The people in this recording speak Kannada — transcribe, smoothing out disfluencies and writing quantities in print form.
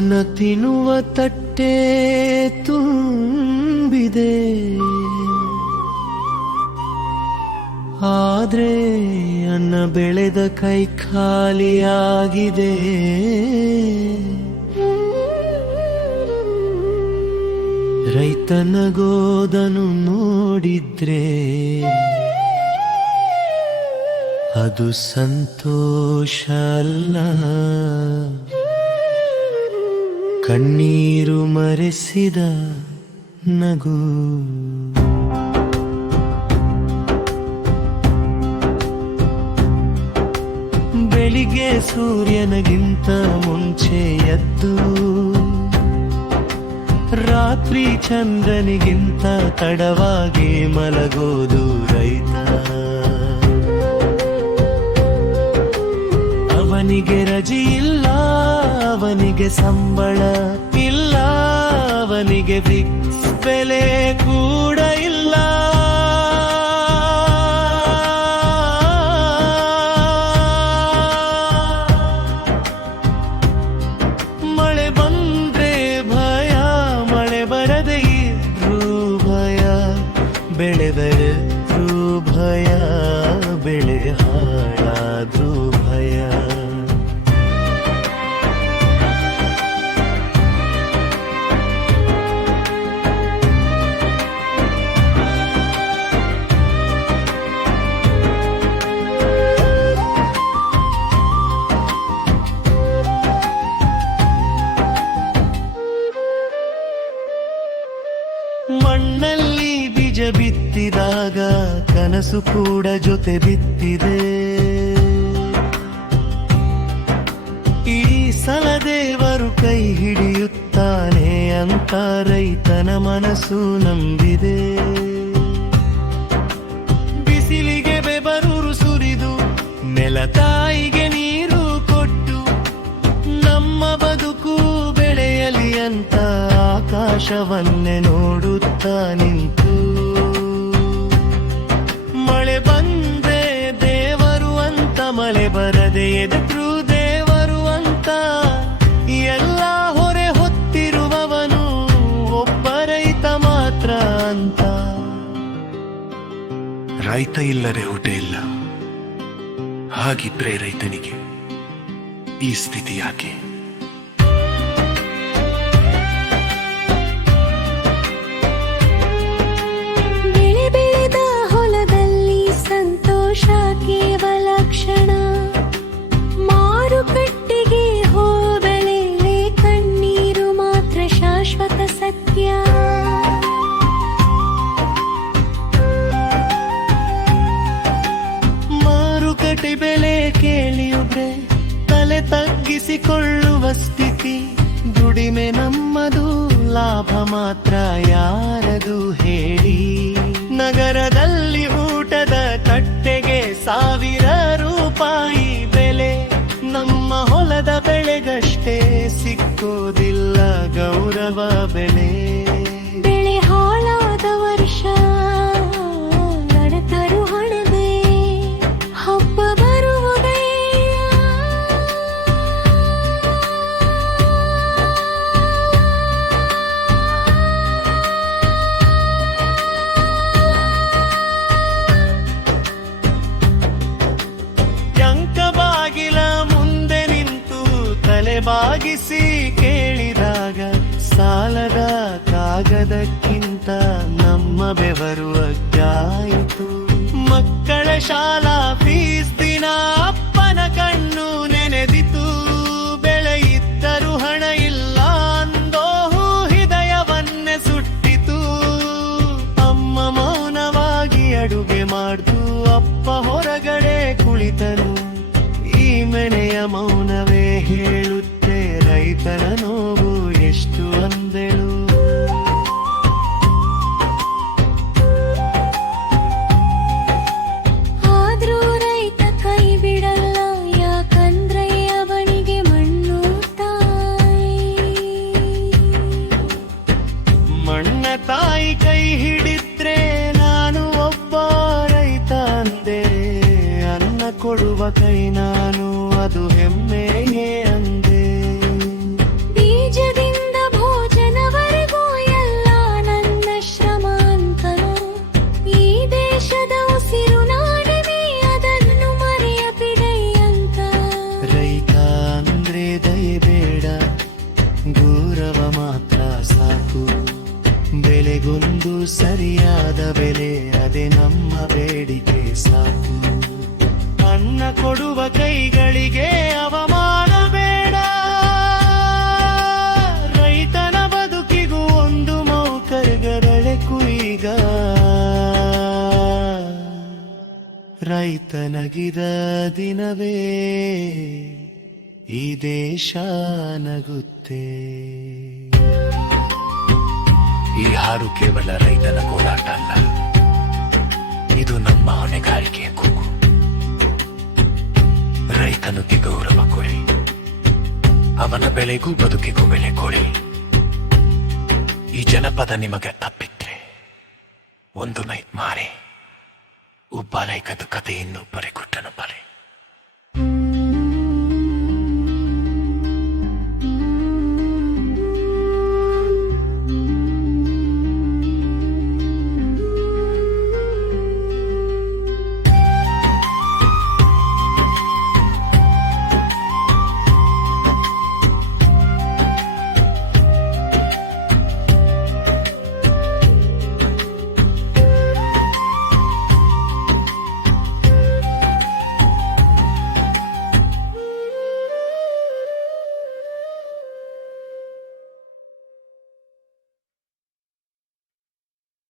ಅನ್ನ ತಿನ್ನುವ ತಟ್ಟೆ ತುಂಬಿದೆ, ಆದ್ರೆ ಅನ್ನ ಬೆಳೆದ ಕೈ ಖಾಲಿಯಾಗಿದೆ. ರೈತನ ಗೋದನು ನೋಡಿದ್ರೆ ಅದು ಸಂತೋಷ ಅಲ್ಲ, ಕಣ್ಣೀರು ಮರೆಸಿದ ನಗು. ಬೆಳಿಗ್ಗೆ ಸೂರ್ಯನಗಿಂತ ಮುಂಚೆ ಎದ್ದು, ರಾತ್ರಿ ಚಂದ್ರನಿಗಿಂತ ತಡವಾಗಿ ಮಲಗೋದು ರೈತ. ಅವನಿಗೆ ರಜೆ ಇಲ್ಲ, ಅವನಿಗೆ ಸಂಬಳ ಇಲ್ಲ, ಅವನಿಗೆ ಫಿಕ್ಸ್ ಬೆಲೆ ಕೂಡ ಇಲ್ಲ. ಮಳೆ ಬಂದ್ರೆ ಭಯ, ಮಳೆ ಬರದೆ ಇದ್ರೂ ಭಯ, ಬೆಳೆ ಬೆಳೆದ್ರೂ ಭಯ, ಬೆಳೆ ಹಾಳಾದ್ರೂ ಭಯ. ಮಣ್ಣಲ್ಲಿ ಬೀಜ ಬಿತ್ತಿದಾಗ ಕನಸು ಕೂಡ ಜೊತೆ ಬಿತ್ತಿದೆ. ಈ ಸಲ ದೇವರು ಕೈ ಹಿಡಿಯುತ್ತಾನೆ ಅಂತ ರೈತನ ಮನಸ್ಸು ನಂಬಿದೆ. ಬಿಸಿಲಿಗೆ ಬೆವರು ಸುರಿದು ನೆಲ ತಾಯಿಗೆ ನೀರು ಕೊಟ್ಟು ನಮ್ಮ ಬದುಕು ಬೆಳೆಯಲಿ ಅಂತ ಆಕಾಶವನ್ನೇ ನೋಡುತ್ತಾ ನಿಂತು. ಮಳೆ ಬಂದೆ ದೇವರು ಅಂತ, ಮಳೆ ಬರದೆ ಎದುರು ದೇವರು ಅಂತ, ಎಲ್ಲ ಹೊರೆ ಹೊತ್ತಿರುವವನು ಒಬ್ಬ ರೈತ ಮಾತ್ರ ಅಂತ. ರೈತ ಇಲ್ಲದೆ ಊಟ ಇಲ್ಲ, ಹಾಗಿದ್ರೆ ರೈತನಿಗೆ ಈ ಸ್ಥಿತಿ ಯಾಕೆ? ಕೇವಲ ಕ್ಷಣ, ಮಾರುಕಟ್ಟೆಗೆ ಹೋಗಲೇ ಕಣ್ಣೀರು ಮಾತ್ರ ಶಾಶ್ವತ ಸತ್ಯ. ಮಾರುಕಟ್ಟೆ ಬೆಲೆ ಕೇಳಿಯುದ್ರೆ ತಲೆ ತಗ್ಗಿಸಿಕೊಳ್ಳುವ ಸ್ಥಿತಿ. ದುಡಿಮೆ ನಮ್ಮದು, ಲಾಭ ಮಾತ್ರ ಯಾರದು ಹೇಳಿ. ನಗರದಲ್ಲಿ ಊಟದ ತಟ್ಟೆಗೆ 1000 ರೂಪಾಯಿ ಬೆಲೆ, ನಮ್ಮ ಹೊಲದ ಬೆಳೆಗಷ್ಟೇ ಸಿಕ್ಕೋದಿಲ್ಲ ಗೌರವ ಬೆಲೆ. ಬೆಳೆ ಹಾಳಾದ ವರ್ಷ ನಡತರು ಹಣದೆ ಹಬ್ಬ ಬರುವುದೇ. ಬಾಗಿಲ ಮುಂದೆ ನಿಂತು ತಲೆ ಬಾಗಿಸಿ ಕೇಳಿದಾಗ, ಸಾಲದ ಕಾಗದಕ್ಕಿಂತ ನಮ್ಮ ಬೆವರು ಅಗ್ಗಾಯಿತು. ಮಕ್ಕಳ ಶಾಲಾ ಫೀಸ್ ದಿನ ಅಪ್ಪನ ಕಣ್ಣು ನೆನೆದಿತು. ಬೆಳೆ ಇದ್ದರೂ ಹಣ ಇಲ್ಲ ಅಂದೋಹು ಹೃದಯವನ್ನೇ ಸುಟ್ಟಿತು. ಅಮ್ಮ ಮೌನವಾಗಿ ಅಡುಗೆ ಮಾಡ್ದು, ಅಪ್ಪ ಹೊರಗಡೆ ಕುಳಿತನು. ಈ ಮನೆಯ ಮೌನವೇ ಹೇಳುತ್ತೆ ರೈತನ ನೋವು ಎಷ್ಟು ಅಂದೆಳು. ಆದ್ರೂ ರೈತ ಕೈ ಬಿಡಲ್ಲ, ಯಾಕಂದ್ರೆ ಅವನಿಗೆ ಮಣ್ಣು ತಾಯಿ. ಮಣ್ಣ ತಾಯಿ ಕೈ ಹಿಡಿದ್ರೆ ನಾನು ಒಬ್ಬ ರೈತ ಅಂದೆ. ಅನ್ನ ಕೊಡುವ ಕೈ ನಾನು, ಅದು ಹೆಮ್ಮೆಯೇ ಅಂದೆ. ಬೀಜ ರೈತ ನಗಿದ ದಿನವೇ ಈ ದೇಶ ನಗುತ್ತೆ. ಈ ಹಾಡು ಕೇವಲ ರೈತನ ಹೋರಾಟ ಅಲ್ಲ, ಇದು ನಮ್ಮ ಹೊಣೆಗಾರಿಕೆಯ ಕೂಗು. ರೈತನಿಗೆ ಗೌರವ ಕೊಡಿ, ಅವನ ಬೆಳೆಗೂ ಬದುಕಿಗೂ ಬೆಲೆ ಕೊಡಿ. ಈ ಜನಪದ ನಿಮಗೆ ತಪ್ಪಿದ್ರೆ ಒಂದು ನೈಟ್ ಮಾರಿ, ಒಬ್ಬ ಲೈಕದ ಕಥೆ ಇನ್ನೊಬ್ಬರೇ ಕೊಟ್ಟನು ಬರೆ.